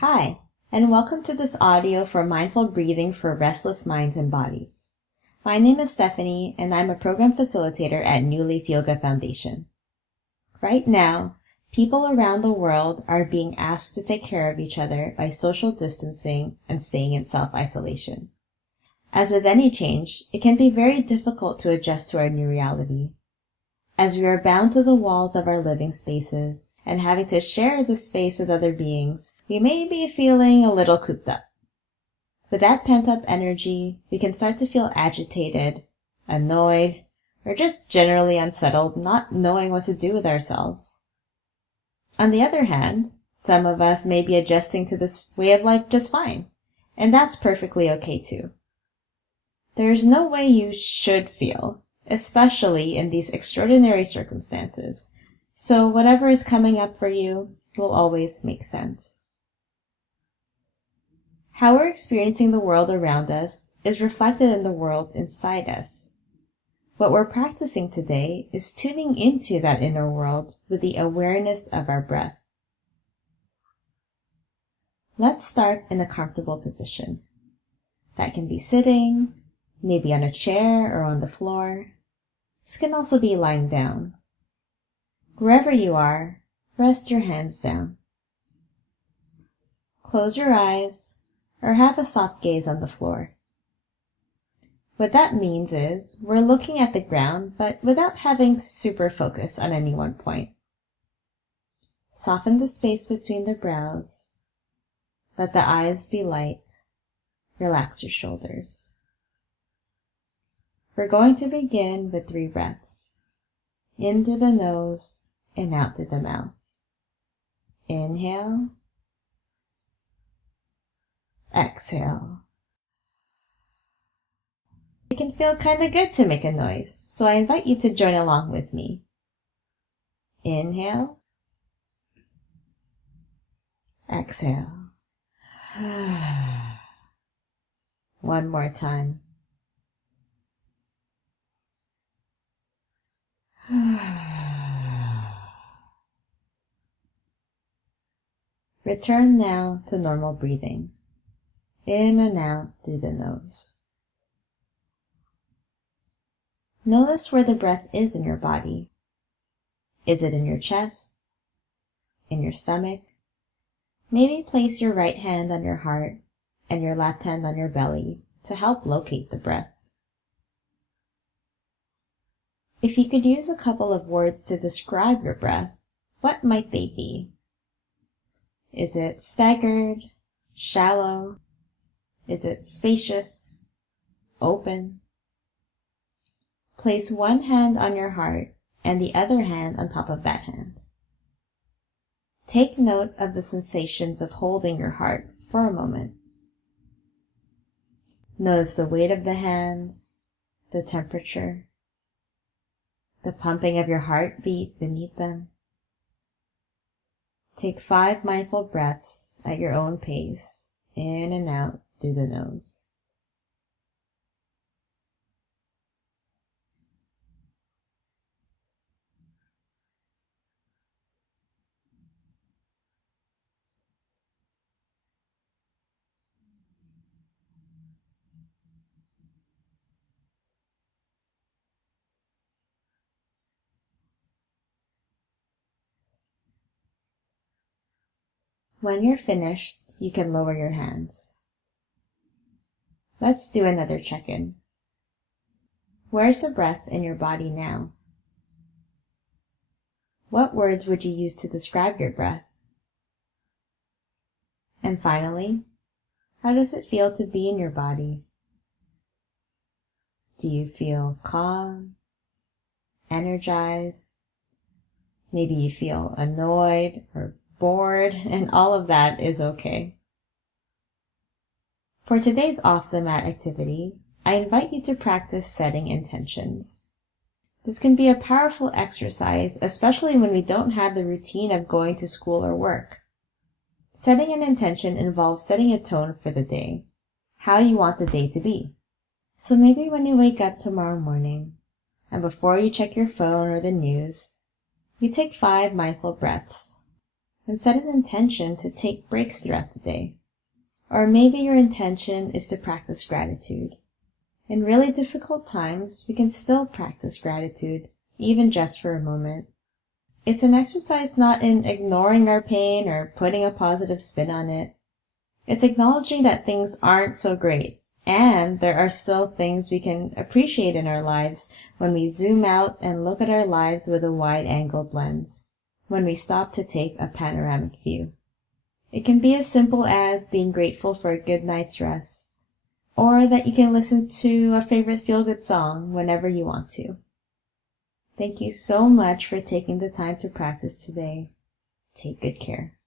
Hi, and welcome to this audio for mindful breathing for restless minds and bodies. My name is Stefanie, and I'm a program facilitator at New Leaf Yoga Foundation. Right now, people around the world are being asked to take care of each other by social distancing and staying in self-isolation. As with any change, it can be very difficult to adjust to our new reality. As we are bound to the walls of our living spaces and having to share the space with other beings, we may be feeling a little cooped up. With that pent-up energy, we can start to feel agitated, annoyed, or just generally unsettled, not knowing what to do with ourselves. On the other hand, some of us may be adjusting to this way of life just fine, and that's perfectly okay too. There's no way you should feel, especially in these extraordinary circumstances. So whatever is coming up for you will always make sense. How we're experiencing the world around us is reflected in the world inside us. What we're practicing today is tuning into that inner world with the awareness of our breath. Let's start in a comfortable position. That can be sitting, maybe on a chair or on the floor. This can also be lying down. Wherever you are, rest your hands down. Close your eyes or have a soft gaze on the floor. What that means is we're looking at the ground but without having super focus on any one point. Soften the space between the brows. Let the eyes be light. Relax your shoulders. We're going to begin with 3 breaths. In through the nose and out through the mouth. Inhale. Exhale. It can feel kind of good to make a noise, so I invite you to join along with me. Inhale. Exhale. One more time. Return now to normal breathing. In and out through the nose. Notice where the breath is in your body. Is it in your chest? In your stomach? Maybe place your right hand on your heart and your left hand on your belly to help locate the breath. If you could use a couple of words to describe your breath, what might they be? Is it staggered, shallow? Is it spacious, open? Place one hand on your heart and the other hand on top of that hand. Take note of the sensations of holding your heart for a moment. Notice the weight of the hands, the temperature, the pumping of your heartbeat beneath them. Take 5 mindful breaths at your own pace, in and out through the nose. When you're finished, you can lower your hands. Let's do another check-in. Where's the breath in your body now? What words would you use to describe your breath? And finally, how does it feel to be in your body? Do you feel calm, energized? Maybe you feel annoyed or bored, and all of that is okay. For today's off-the-mat activity, I invite you to practice setting intentions. This can be a powerful exercise, especially when we don't have the routine of going to school or work. Setting an intention involves setting a tone for the day, how you want the day to be. So maybe when you wake up tomorrow morning, and before you check your phone or the news, you take 5 mindful breaths. and set an intention to take breaks throughout the day. Or maybe your intention is to practice gratitude. In really difficult times, we can still practice gratitude, even just for a moment. It's an exercise not in ignoring our pain or putting a positive spin on it. It's acknowledging that things aren't so great, and there are still things we can appreciate in our lives when we zoom out and look at our lives with a wide-angled lens, when we stop to take a panoramic view. It can be as simple as being grateful for a good night's rest, or that you can listen to a favorite feel-good song whenever you want to. Thank you so much for taking the time to practice today. Take good care.